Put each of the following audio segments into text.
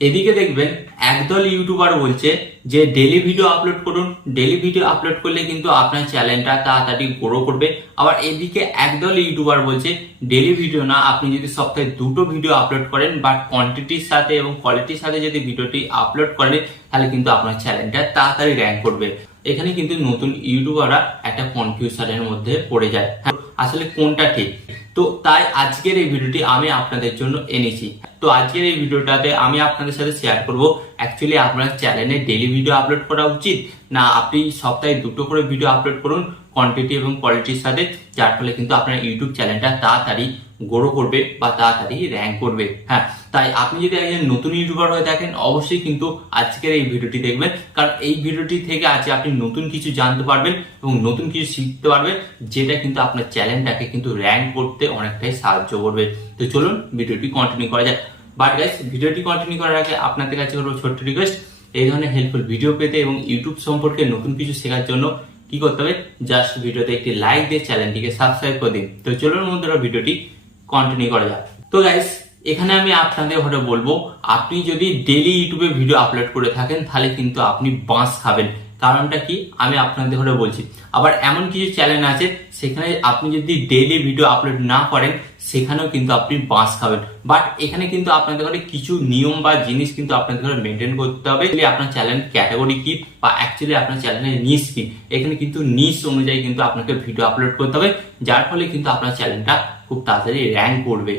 এদিকে দেখবেন একদল ইউটিউবার বলছে যে ডেলি ভিডিও আপলোড করুন, ডেলি ভিডিও আপলোড করলে কিন্তু আপনার চ্যানেলটা তাড়াতাড়ি গ্রো করবে। আবার এদিকে একদল ইউটিউবার বলছে ডেলি ভিডিও না, আপনি যদি সপ্তাহে দুটো ভিডিও আপলোড করেন বাট কোয়ান্টিটির সাথে এবং কোয়ালিটির সাথে যদি ভিডিওটি আপলোড করেন তাহলে কিন্তু আপনার চ্যানেলটা তাড়াতাড়ি র্যাঙ্ক করবে। এখানে কিন্তু নতুন ইউটিউবাররা একটা কনফিউশনের মধ্যে পড়ে যায়, আসলে কোনটা ঠিক। তো তাই আজকের এই ভিডিওটি আমি আপনাদের জন্য এনেছি। তো আজকের এই ভিডিওটাতে আমি আপনাদের সাথে শেয়ার করব অ্যাকচুয়ালি আপনার চ্যানেলে ডেলি ভিডিও আপলোড করা উচিত না আপনি সপ্তাহে দুটো করে ভিডিও আপলোড করুন কোয়ান্টিটি এবং কোয়ালিটির সাথে, যার ফলে কিন্তু আপনার ইউটিউব চ্যানেলটা তাড়াতাড়ি গ্রো করবে বা তাড়াতাড়ি র্যাঙ্ক করবে। তাই আপনি যদি একজন নতুন ইউটিউবার হয়ে থাকেন অবশ্যই কিন্তু আজকের এই ভিডিওটি দেখবেন, কারণ এই ভিডিওটি থেকে আজকে আপনি নতুন কিছু জানতে পারবেন এবং নতুন কিছু শিখতে পারবেন, যেটা কিন্তু আপনার চ্যানেলটাকে কিন্তু র্যাঙ্ক করতে অনেকটাই সাহায্য করবে। তো চলুন ভিডিওটি কন্টিনিউ করা যায়। বাট গাইস, ভিডিওটি কন্টিনিউ করার আগে আপনাদের কাছে করবো ছোট্ট রিকোয়েস্ট, এই ধরনের হেল্পফুল ভিডিও পেতে এবং ইউটিউব সম্পর্কে নতুন কিছু শেখার জন্য কি করতে হবে, জাস্ট ভিডিওতে একটি লাইক দিয়ে চ্যানেলটিকে সাবস্ক্রাইব করে দিন। তো চলুন বন্ধুরা ভিডিওটি কন্টিনিউ করা যাক। তো গাইস, এখানে আমি আপনাদের ঘরে বলবো আপনি যদি ডেইলি ইউটিউবে ভিডিও আপলোড করে থাকেন তাহলে কিন্তু আপনি বাঁশ খাবেন। কারণটা কি আমি আপনাদের ঘরে বলছি। আবার এমন কিছু চ্যানেল আছে সেখানে আপনি যদি ডেইলি ভিডিও আপলোড না করেন সেখানেও কিন্তু আপনি বাঁশ খাবেন। বাট এখানে কিন্তু আপনাদের ঘরে কিছু নিয়ম বা জিনিস কিন্তু আপনাদের ঘরে মেনটেন করতে হবে। আপনার চ্যানেল ক্যাটাগরি কি বা অ্যাকচুয়ালি আপনার চ্যানেলের নিশ কি, এখানে কিন্তু নিশ অনুযায়ী কিন্তু আপনাকে ভিডিও আপলোড করতে হবে, যার ফলে কিন্তু আপনার চ্যানেলটা খুব তাড়াতাড়ি র্যাঙ্ক করবে।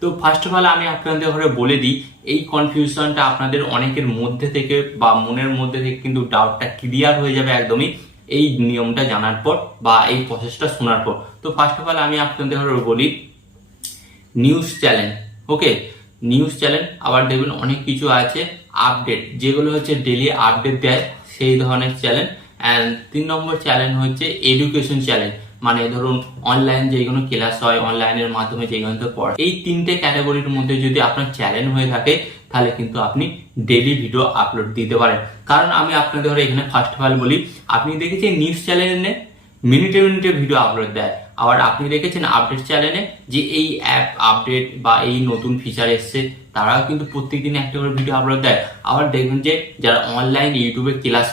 তো ফার্স্ট অফ অল আমি আপনাদের ঘরে বলে দিই, এই কনফিউশনটা আপনাদের অনেকের মধ্যে থেকে বা মনের মধ্যে থেকে কিন্তু ডাউটটা ক্লিয়ার হয়ে যাবে একদমই এই নিয়মটা জানার পর বা এই প্রসেসটা শোনার পর। তো ফার্স্ট অফ অল আমি আপনাদের ঘরে বলি নিউজ চ্যানেল। ওকে, নিউজ চ্যানেল আবার দেখবেন অনেক কিছু আছে আপডেট, যেগুলো হচ্ছে ডেলি আপডেট দেয় সেই ধরনের চ্যানেল। অ্যান্ড 3 নম্বর চ্যানেল হচ্ছে এডুকেশন চ্যানেল, মানে ধরুন অনলাইন যেগুলো ক্লাস হয় অনলাইনের মাধ্যমে যেগুলো পড়ে। এই 3টে ক্যাটাগরির মধ্যে যদি আপনার চ্যানেল হয়ে থাকে তাহলে কিন্তু আপনি ডেলি ভিডিও আপলোড দিতে পারেন। কারণ আমি আপনাদের ধরে এখানে ফার্স্ট অফ অল বলি, আপনি দেখেছেন নিউজ চ্যানেলে মিনিটে মিনিটে ভিডিও আপলোড দেয়, আবার আপনি দেখেছেন আপডেট চ্যানেলে যে এই অ্যাপ আপডেট বা এই নতুন ফিচার এসছে তারাও কিন্তু প্রত্যেকদিন একটা করে ভিডিও আপলোড দেয়। আবার দেখবেন যে যারা অনলাইন ইউটিউবে ক্লাস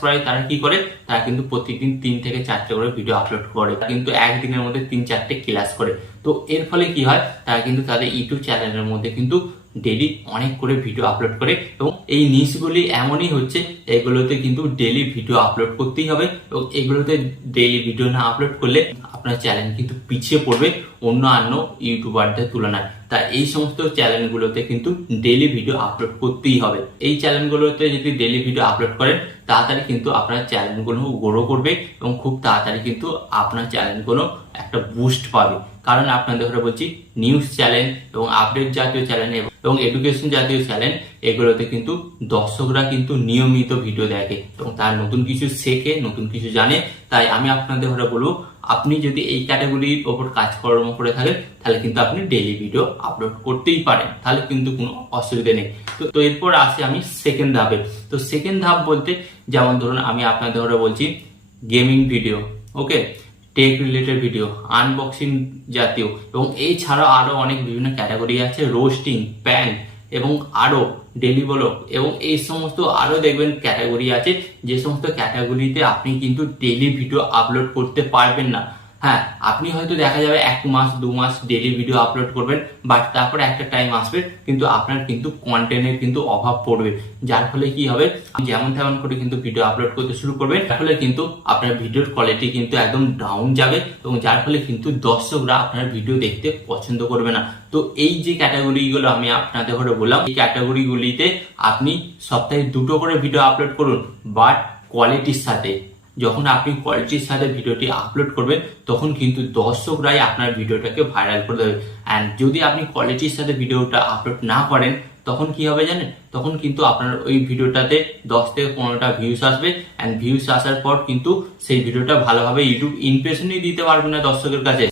করায়, তারা কি করে, তারা কিন্তু প্রত্যেকদিন 3 থেকে 4টে করে ভিডিও আপলোড করে, কিন্তু একদিনের মধ্যে 3-4টে ক্লাস করে। তো এর ফলে কি হয়, তারা কিন্তু তাদের ইউটিউব চ্যানেলের মধ্যে কিন্তু ডেলি অনেক করে ভিডিও আপলোড করে। এবং এই নিউজগুলি এমনই হচ্ছে, এগুলোতে কিন্তু ডেলি ভিডিও আপলোড করতেই হবে এবং এগুলোতে ডেলি ভিডিও না আপলোড করলে আপনার চ্যানেল কিন্তু পিছিয়ে পড়বে অন্যান্য ইউটিউবারদের তুলনায়। তাই এই সমস্ত চ্যানেলগুলোতে কিন্তু ডেলি ভিডিও আপলোড করতেই হবে। এই চ্যানেলগুলোতে যদি ডেলি ভিডিও আপলোড করেন তাড়াতাড়ি কিন্তু আপনার চ্যানেলগুলো গ্রো করবে এবং খুব তাড়াতাড়ি কিন্তু আপনার চ্যানেলগুলো একটা বুস্ট পাবে। কারণ আপনাদের ঘরে বলছি নিউজ চ্যানেল এবং আপডেট জাতীয় চ্যানেল এবং এডুকেশন জাতীয় চ্যানেল, এগুলোতে কিন্তু দর্শকরা কিন্তু নিয়মিত ভিডিও দেখে এবং তার নতুন কিছু শেখে, নতুন কিছু জানে। তাই আমি আপনাদের ঘরে বলবো, আপনি যদি এই ক্যাটাগরির ওপর কাজকর্ম করে থাকেন তাহলে কিন্তু আপনি ডেইলি ভিডিও আপলোড করতেই পারেন, তাহলে কিন্তু কোনো অসুবিধা নেই। তো এরপর আসি আমি সেকেন্ড ধাপে। তো সেকেন্ড ধাপ বলতে যেমন ধরুন আমি আপনাদের ঘরে বলছি গেমিং ভিডিও, ওকে, টেক রিলেটেড ভিডিও, আনবক্সিং জাতীয়, এবং এছাড়াও আরো অনেক বিভিন্ন ক্যাটাগরি আছে, রোস্টিং, প্যান্ট এবং আরো ডেলি ব্লগ এবং এই সমস্ত আরো দেখবেন ক্যাটাগরি আছে, যে সমস্ত ক্যাটাগরিতে আপনি কিন্তু ডেলি ভিডিও আপলোড করতে পারবেন না। আপনি হয়তো দেখা যাবে 1 মাস 2 মাস ডেলি ভিডিও আপলোড করবেন, বাট তারপরে একটা টাইম আসবে কিন্তু আপনার কিন্তু কন্টেন্টের কিন্তু অভাব পড়বে, যার ফলে কি হবে, যেমন তেমন করে কিন্তু ভিডিও আপলোড করতে শুরু করবেন, যার ফলে কিন্তু আপনার ভিডিওর কোয়ালিটি কিন্তু একদম ডাউন যাবে এবং যার ফলে কিন্তু দর্শকরা আপনার ভিডিও দেখতে পছন্দ করবে না। তো এই যে ক্যাটাগরিগুলো আমি আপনাদের ঘরে বললাম, এই ক্যাটাগরিগুলিতে আপনি সপ্তাহে 2টো করে ভিডিও আপলোড করুন, বাট কোয়ালিটির সাথে। যখন আপনি কোয়ালিটির সাথে ভিডিওটি আপলোড করবেন তখন কিন্তু দর্শকরাই আপনার ভিডিওটাকে ভাইরাল করে দেবে। অ্যান্ড যদি আপনি কোয়ালিটির সাথে ভিডিওটা আপলোড না করেন তখন কি হবে জানেন, তখন কিন্তু আপনার ওই ভিডিওটাতে 10 থেকে 15টা ভিউস আসবে, অ্যান্ড ভিউস আসার পর কিন্তু সেই ভিডিওটা ভালোভাবে ইউটিউব ইমপ্রেশনই দিতে পারবে না দর্শকের কাছে।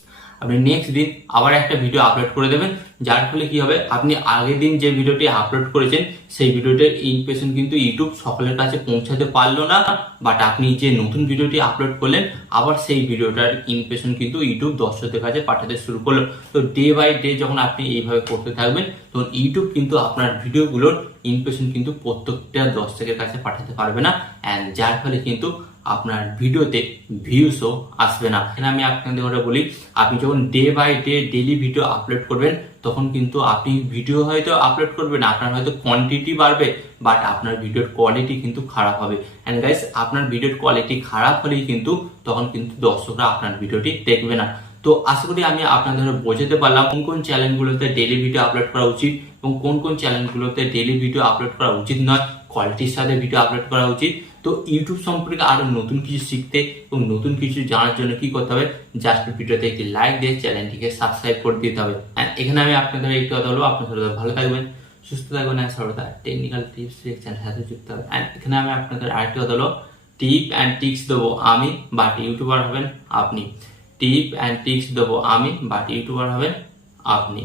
আপনি নেক্সট দিন আবার একটা ভিডিও আপলোড করে দেবেন, যার ফলে কি হবে, আপনি আগের দিন যে ভিডিওটি আপলোড করেছেন সেই ভিডিওটির ইমপ্রেশন কিন্তু ইউটিউব সকলের কাছে পৌঁছাতে পারলো না, বাট আপনি যে নতুন ভিডিওটি আপলোড করলেন আবার সেই ভিডিওটার ইমপ্রেশন কিন্তু ইউটিউব দর্শকদের কাছে পাঠাতে শুরু করলো। তো ডে বাই ডে যখন আপনি এইভাবে করতে থাকবেন তখন ইউটিউব কিন্তু আপনার ভিডিওগুলোর ইমপ্রেশন কিন্তু প্রত্যেকটা দর্শকের কাছে পাঠাতে পারবে না, অ্যান্ড যার ফলে কিন্তু আপনার ভিডিওতে ভিউসও আসবে না। এখানে আমি আপনাদের কথা বলি, আপনি যখন day by day daily video upload করবেন তখন কিন্তু আপনি ভিডিও হয়তো আপলোড করবেন, আপনার হয়তো কোয়ান্টিটি বাড়বে, বাট আপনার ভিডিওর কোয়ালিটি কিন্তু খারাপ হবে। অ্যান্ড গাইস, আপনার ভিডিওর কোয়ালিটি খারাপ হলেই কিন্তু তখন কিন্তু দর্শকরা আপনার ভিডিওটি দেখবে না। তো আশা করি আমি আপনাদের বোঝাতে পারলাম কোন কোন চ্যানেলগুলোতে ডেইলি ভিডিও আপলোড করা উচিত এবং কোন কোন চ্যানেলগুলোতে ডেইলি ভিডিও আপলোড করা উচিত নয়, কোয়ালিটির সাথে ভিডিও আপলোড করা উচিত। তো ইউটিউব সম্পর্কে আরো নতুন কিছু শিখতে এবং নতুন কিছু জানার জন্য কি করতে হবে, জাস্ট ভিডিওতে একটি লাইক দিয়ে চ্যানেলটিকে সাবস্ক্রাইব করে দিতে হবে। এখানে আমি আপনাদের একটি কথা বলবো, আপনার সর্বদা ভালো থাকবেন, সুস্থ থাকবেন, আর সর্বদা টেকনিক্যাল টিপস চ্যানেলের সাথে যুক্ত হবে। এখানে আমি আপনাদের আরেকটি কথা বলবো, টিপ অ্যান্ড টিক্স দেবো আমি, বাট ইউটিউবার হবেন আপনি। টিপ অ্যান্ড টিক্স দেবো আমি, বাট ইউটিউবার হবেন আপনি।